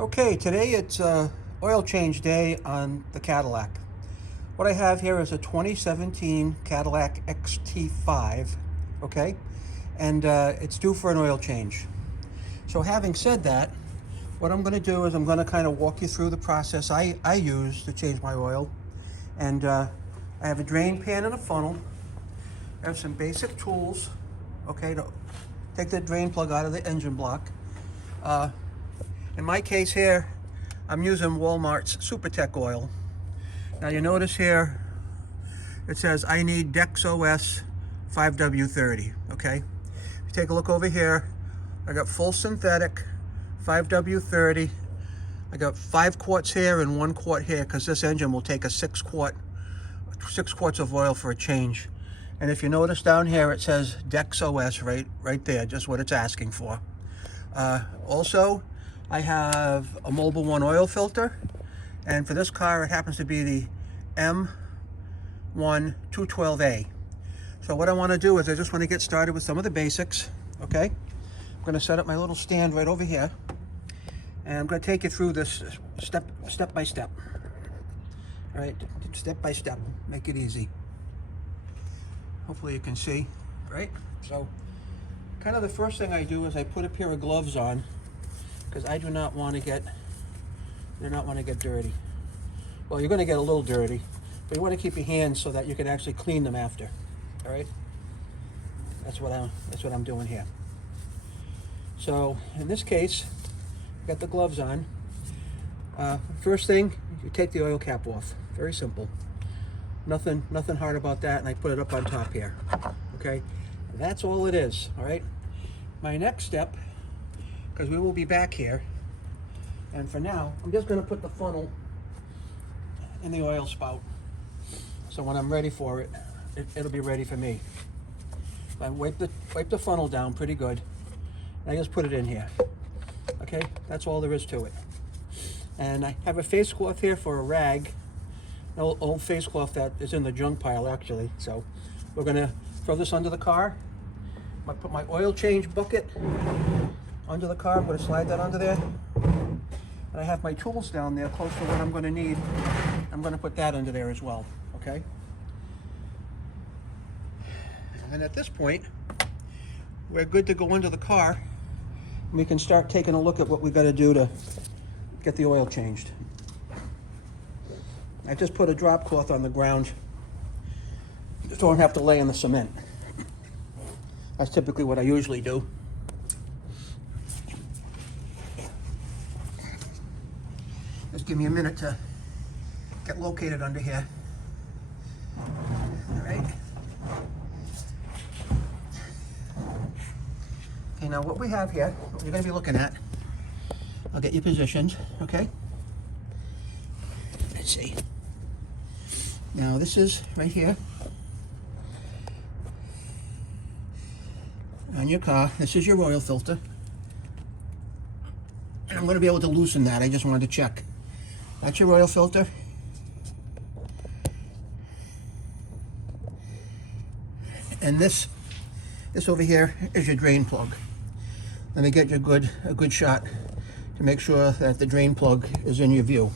Okay, today it's oil change day on the Cadillac. What I have here is a 2017 Cadillac XT5, okay? And it's due for an oil change. So having said that, what I'm going to do is I'm going to kind of walk you through the process I use to change my oil. And I have a drain pan and a funnel. I have some basic tools, okay, to take the drain plug out of the engine block. In my case here, I'm using Walmart's SuperTech oil. Now you notice here, it says I need Dexos 5W30, okay? If you take a look over here, I got full synthetic 5W30. I got 5 quarts here and 1 quart here because this engine will take a 6 quarts of oil for a change. And if you notice down here, it says Dexos right there, just what it's asking for. Also, I have a Mobile One oil filter, and for this car, it happens to be the M1212A. So what I want to do is I just want to get started with some of the basics, okay? I'm going to set up my little stand right over here, and I'm going to take you through this step by step. All right, step by step, make it easy. Hopefully you can see, right? So kind of the first thing I do is I put a pair of gloves on because I do not want to get dirty. Well, you're going to get a little dirty, but you want to keep your hands so that you can actually clean them after. All right? That's what I'm doing here. So in this case, I got the gloves on. First thing, you take the oil cap off. Very simple. Nothing hard about that, and I put it up on top here. Okay? That's all it is. All right? My next step, because we will be back here, and for now I'm just going to put the funnel in the oil spout, so when I'm ready for it, it'll be ready for me. I wipe the funnel down pretty good, and I just put it in here. Okay, that's all there is to it. And I have a face cloth here for a rag, an old face cloth that is in the junk pile actually. So we're going to throw this under the car. I put my oil change bucket under the car. I'm going to slide that under there. And I have my tools down there close to what I'm going to need. I'm going to put that under there as well, okay? And at this point, we're good to go under the car. We can start taking a look at what we got to do to get the oil changed. I just put a drop cloth on the ground so I don't have to lay in the cement. That's typically what I usually do. Just give me a minute to get located under here. All right. Okay, now what we have here, what you're going to be looking at, I'll get you positioned, okay? Let's see. Now this is right here on your car. This is your oil filter. And I'm going to be able to loosen that. I just wanted to check. That's your oil filter. And this over here is your drain plug. Let me get you a good shot to make sure that the drain plug is in your view.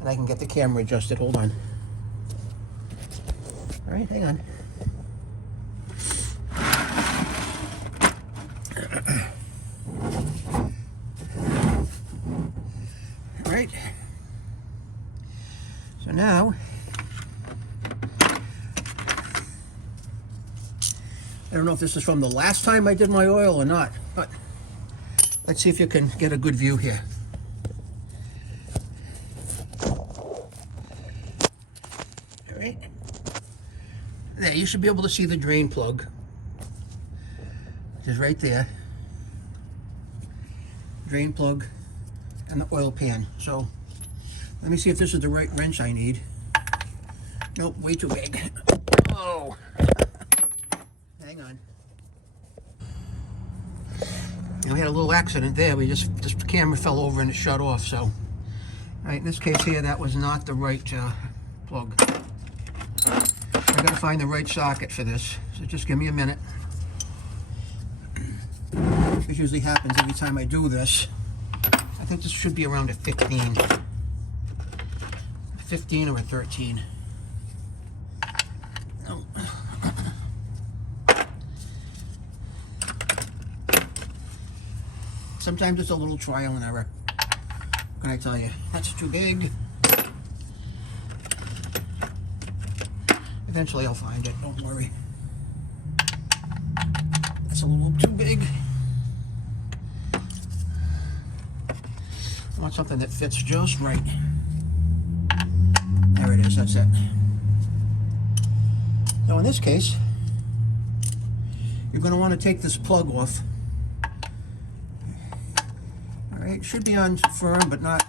And I can get the camera adjusted. Hold on. All right, hang on. All right. So now, I don't know if this is from the last time I did my oil or not, but let's see if you can get a good view here. All right. There, you should be able to see the drain plug, which is right there. Drain plug and the oil pan. So let me see if this is the right wrench I need. Nope, way too big. Oh. Hang on. We had a little accident there. This camera fell over and it shut off. So, all right, in this case here, that was not the right plug. I gotta find the right socket for this. So just give me a minute. This usually happens every time I do this. I think this should be around a 15. 15 or a 13. No. Sometimes it's a little trial and error. What can I tell you? That's too big. Eventually I'll find it, don't worry. That's a little too big. I want something that fits just right. There it is, that's it. Now in this case, you're going to want to take this plug off. Alright, it should be on firm, but not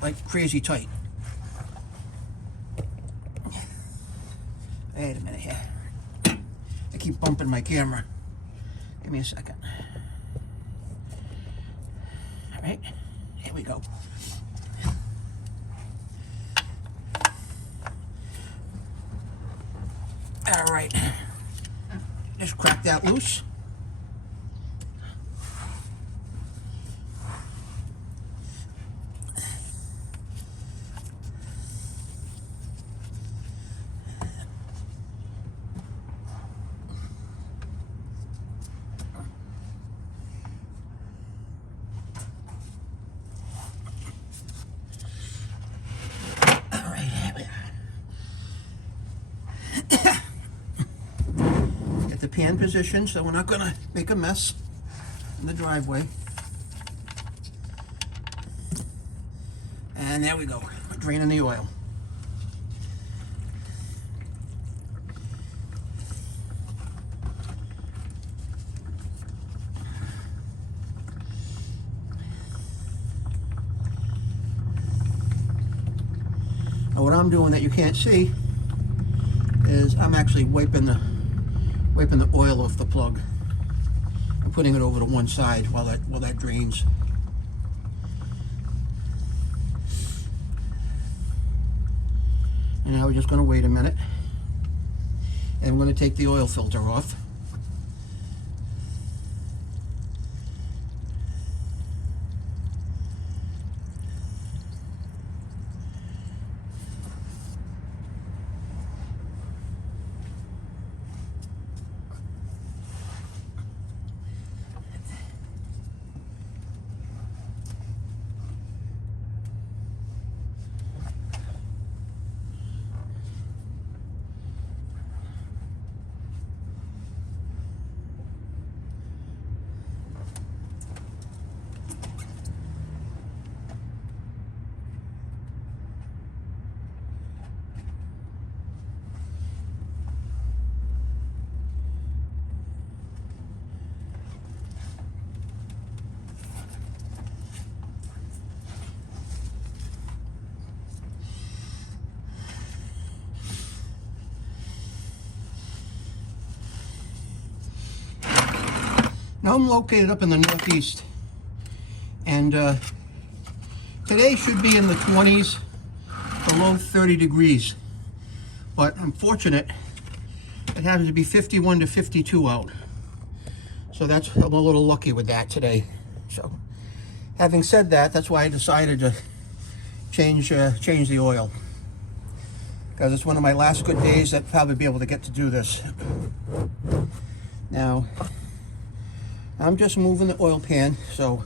like crazy tight. Wait a minute here. I keep bumping my camera. Give me a second. Alright, here we go. Alright, just crack that loose. The pan position so we're not going to make a mess in the driveway. And there we go, draining the oil. Now what I'm doing that you can't see is I'm actually wiping the oil off the plug. I'm putting it over to one side while that drains. And now we're just going to wait a minute, and we're going to take the oil filter off. Now I'm located up in the Northeast, and today should be in the 20s to low 30 degrees, but I'm fortunate it happens to be 51 to 52 out, so I'm a little lucky with that today. So having said that, that's why I decided to change the oil, because it's one of my last good days that I'll probably be able to get to do this. Now I'm just moving the oil pan, so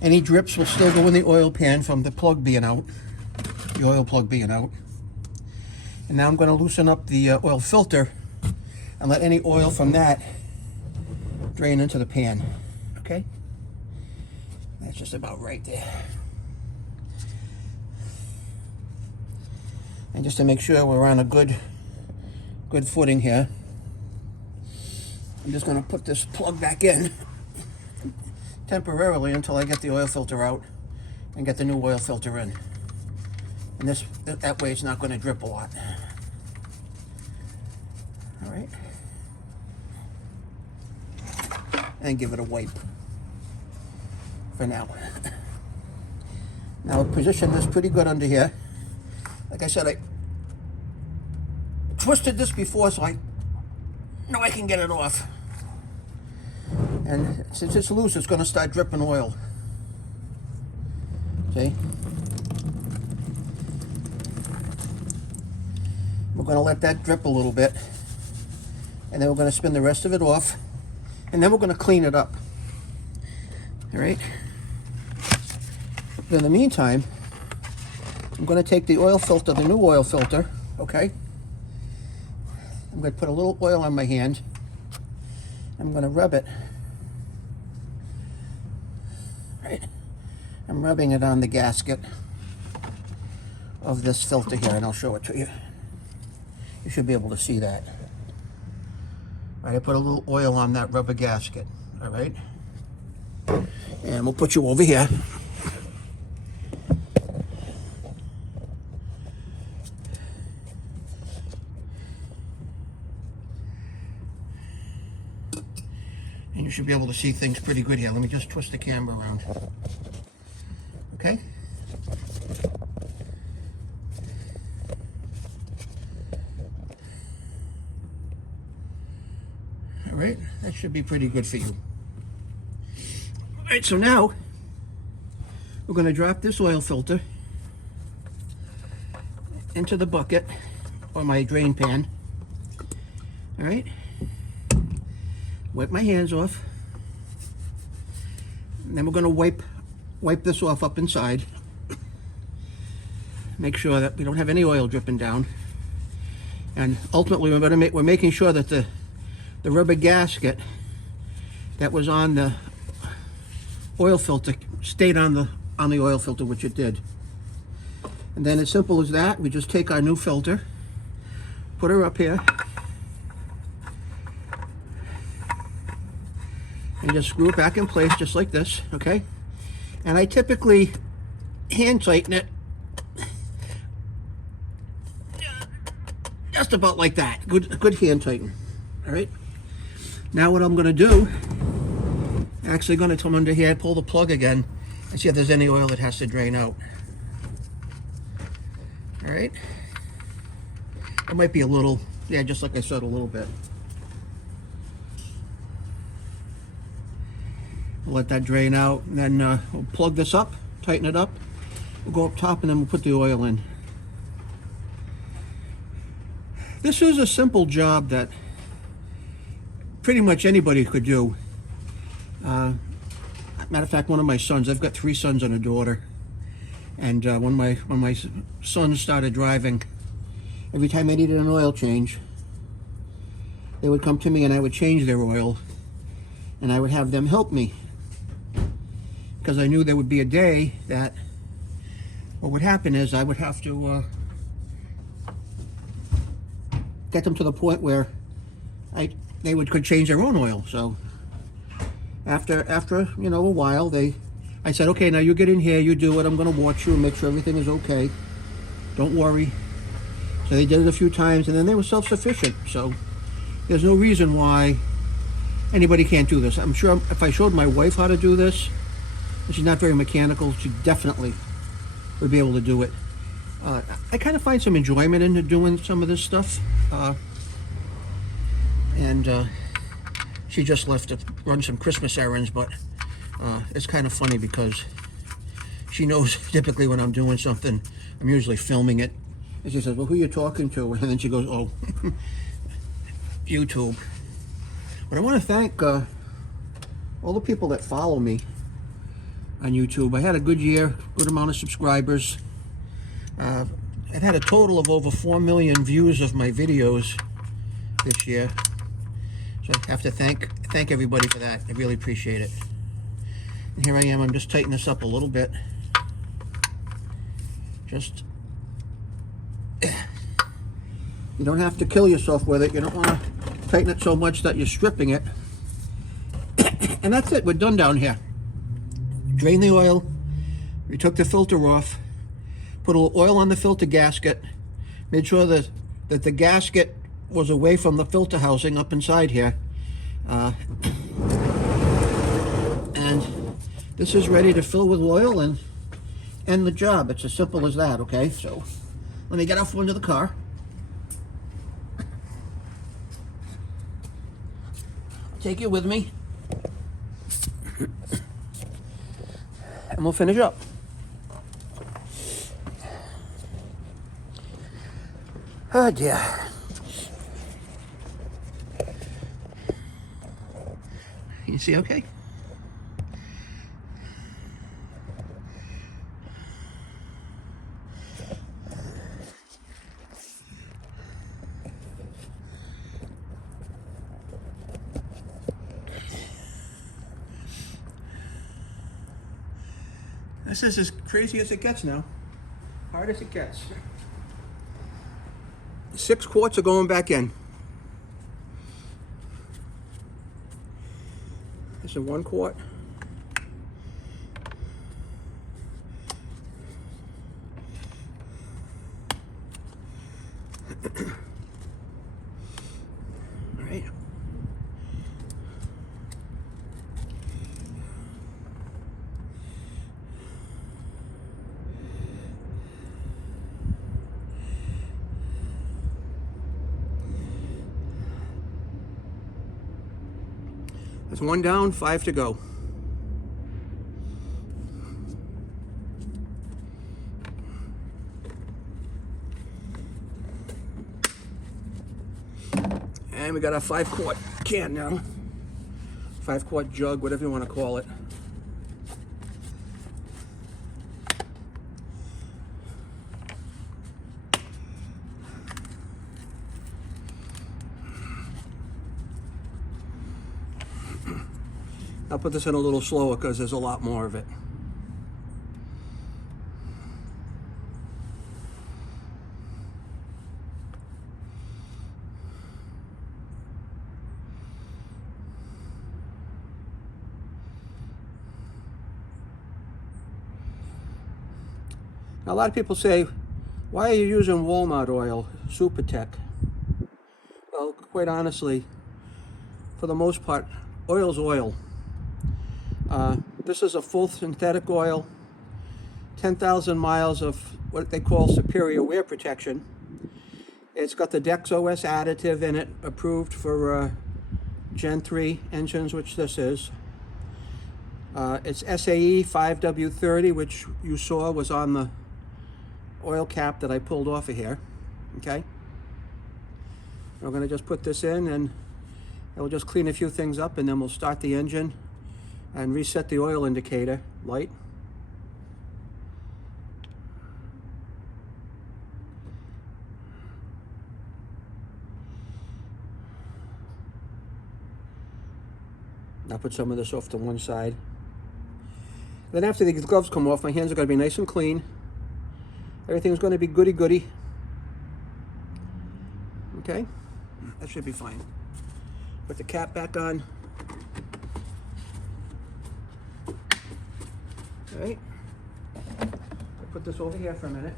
any drips will still go in the oil pan from the plug being out, the oil plug being out. And now I'm going to loosen up the oil filter and let any oil from that drain into the pan. Okay? That's just about right there. And just to make sure we're on a good footing here, I'm just going to put this plug back in temporarily until I get the oil filter out and get the new oil filter in. And that way it's not going to drip a lot. All right. And give it a wipe for now. Now I'll position this pretty good under here. Like I said, I twisted this before, so I know I can get it off. And since it's loose, it's going to start dripping oil. See? We're going to let that drip a little bit, and then we're going to spin the rest of it off, and then we're going to clean it up. All right? But in the meantime, I'm going to take the oil filter, the new oil filter, okay? I'm going to put a little oil on my hand. I'm going to rub it. Right? I'm rubbing it on the gasket of this filter here, and I'll show it to you. You should be able to see that. All right, I put a little oil on that rubber gasket, all right? And we'll put you over here. And you should be able to see things pretty good here. Let me just twist the camera around. Okay? All right, that should be pretty good for you. All right, so now we're going to drop this oil filter into the bucket or my drain pan. All right, wipe my hands off, and then we're going to wipe this off up inside. Make sure that we don't have any oil dripping down, and ultimately we're making sure that the rubber gasket that was on the oil filter stayed on the oil filter, which it did. And then as simple as that, we just take our new filter, put her up here, and just screw it back in place just like this, okay? And I typically hand tighten it just about like that. Good hand tighten, all right? Now what I'm going to do, actually going to come under here, pull the plug again, and see if there's any oil that has to drain out. All right. It might be a little, yeah, just like I said, a little bit. We'll let that drain out, and then we'll plug this up, tighten it up. We'll go up top, and then we'll put the oil in. This is a simple job that pretty much anybody could do. Matter of fact, one of my sons, I've got 3 sons and a daughter, and when my sons started driving, every time I needed an oil change, they would come to me and I would change their oil, and I would have them help me, because I knew there would be a day that what would happen is I would have to get them to the point where they could change their own oil. So after you know, a while, I said, okay, now you get in here, you do it, I'm going to watch you and make sure everything is okay, don't worry. So they did it a few times, and then they were self-sufficient. So there's no reason why anybody can't do this. I'm sure if I showed my wife how to do this, and she's not very mechanical, she definitely would be able to do it. I kind of find some enjoyment into doing some of this stuff. And she just left to run some Christmas errands, but it's kind of funny because she knows typically when I'm doing something, I'm usually filming it. And she says, well, who are you talking to? And then she goes, oh, YouTube. But I want to thank all the people that follow me on YouTube. I had a good year, good amount of subscribers. I've had a total of over 4 million views of my videos this year. So I have to thank everybody for that. I really appreciate it. And here I am, I'm just tightening this up a little bit. Just, you don't have to kill yourself with it. You don't want to tighten it so much that you're stripping it. And that's it, we're done down here. Drain the oil. We took the filter off. Put a little oil on the filter gasket. Made sure that the gasket was away from the filter housing up inside here. And this is ready to fill with oil and end the job. It's as simple as that, okay? So let me get off into the car. Take you with me. And we'll finish up. Oh dear. You see okay? This is as crazy as it gets now. Hard as it gets. 6 quarts are going back in. This is 1 quart. All right. That's 1 down, 5 to go. And we got a 5 quart can now. 5 quart jug, whatever you want to call it. I'll put this in a little slower because there's a lot more of it. Now, a lot of people say, why are you using Walmart oil, SuperTech? Well, quite honestly, for the most part, oil's oil. This is a full synthetic oil, 10,000 miles of what they call superior wear protection. It's got the Dexos additive in it, approved for Gen 3 engines, which this is. It's SAE 5W30, which you saw was on the oil cap that I pulled off of here. Okay. We're going to just put this in and we'll just clean a few things up, and then we'll start the engine and reset the oil indicator light. I'll put some of this off to one side. Then after the gloves come off, my hands are going to be nice and clean. Everything's going to be goody-goody. Okay? That should be fine. Put the cap back on. All right. I'll put this over here for a minute.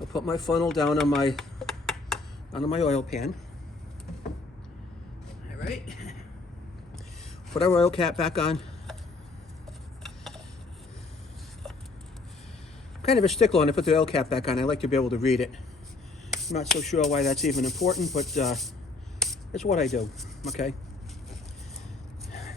I'll put my funnel down on my oil pan. All right. Put our oil cap back on. Kind of a stickler when I put the oil cap back on. I like to be able to read it. I'm not so sure why that's even important, but it's what I do. Okay.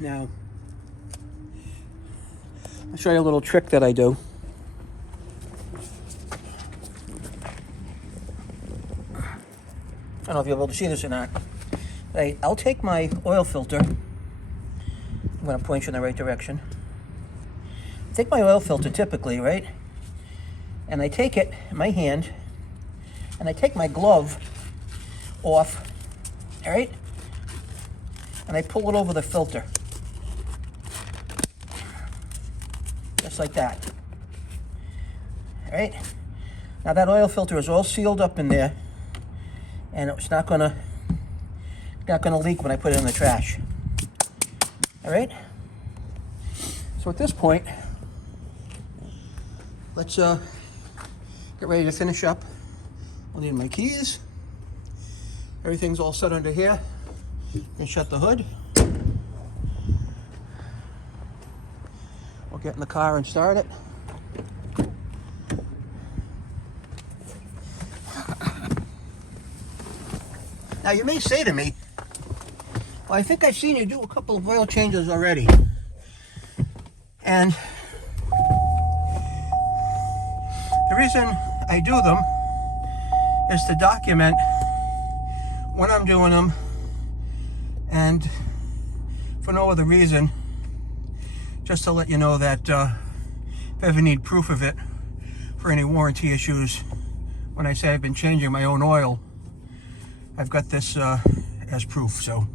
Now, I'll show you a little trick that I do. I don't know if you'll be able to see this or not. Right, I'll take my oil filter. I'm going to point you in the right direction. Take my oil filter typically, right? And I take it in my hand, and I take my glove off, all right? And I pull it over the filter. Just like that. All right? Now that oil filter is all sealed up in there, and it's not gonna leak when I put it in the trash. All right? So at this point, let's get ready to finish up. I'll need my keys. Everything's all set under here. You can shut the hood. We'll get in the car and start it. Now you may say to me, well, I think I've seen you do a couple of oil changes already. And the reason I do them is to document when I'm doing them, and for no other reason, just to let you know that if you ever need proof of it for any warranty issues, when I say I've been changing my own oil, I've got this as proof. So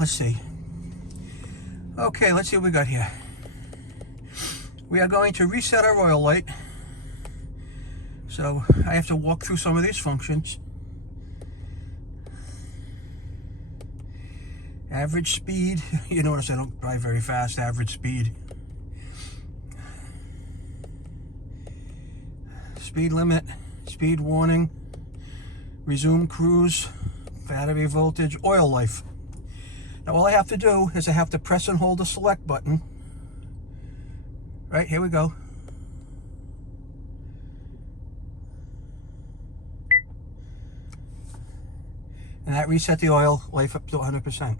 let's see. Okay, let's see what we got here. We are going to reset our oil light. So I have to walk through some of these functions. Average speed. You notice I don't drive very fast. Average speed. Speed limit. Speed warning. Resume cruise. Battery voltage. Oil life. Now all I have to do is I have to press and hold the select button. Right, here we go. And that reset the oil life up to 100%. And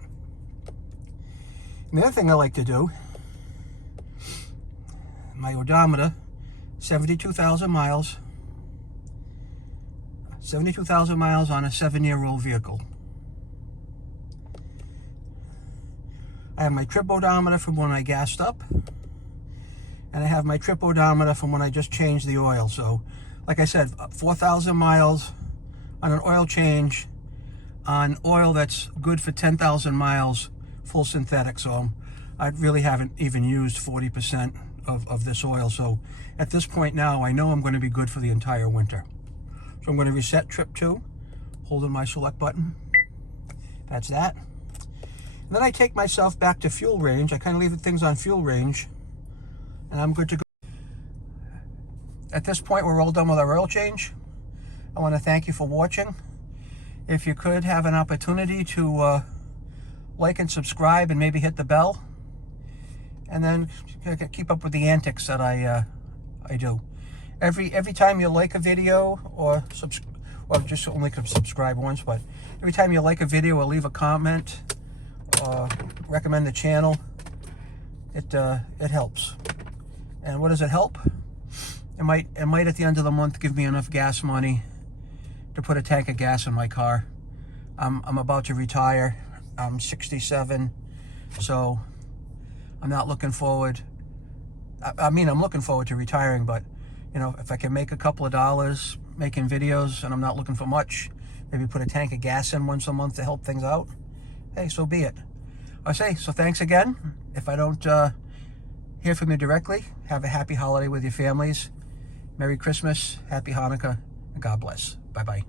the other thing I like to do, my odometer, 72,000 miles. 72,000 miles on a 7-year-old vehicle. I have my trip odometer from when I gassed up, and I have my trip odometer from when I just changed the oil. So, like I said, 4,000 miles on an oil change on oil that's good for 10,000 miles, full synthetic. So I really haven't even used 40% of this oil. So at this point now, I know I'm going to be good for the entire winter. So I'm going to reset trip 2, holding my select button. That's that. And then I take myself back to fuel range. I kind of leave things on fuel range, and I'm good to go. At this point, we're all done with our oil change. I want to thank you for watching. If you could have an opportunity to like and subscribe and maybe hit the bell, and then keep up with the antics that I do. Every time you like a video or just only subscribe once, but every time you like a video or leave a comment or recommend the channel, it helps. And what does it help? It might at the end of the month give me enough gas money to put a tank of gas in my car. I'm about to retire. I'm 67, so I'm not looking forward. I'm looking forward to retiring, but you know, if I can make a couple of dollars making videos and I'm not looking for much, maybe put a tank of gas in once a month to help things out, hey, so be it. I say, so thanks again. If I don't hear from you directly, have a happy holiday with your families. Merry Christmas, Happy Hanukkah, and God bless. Bye-bye.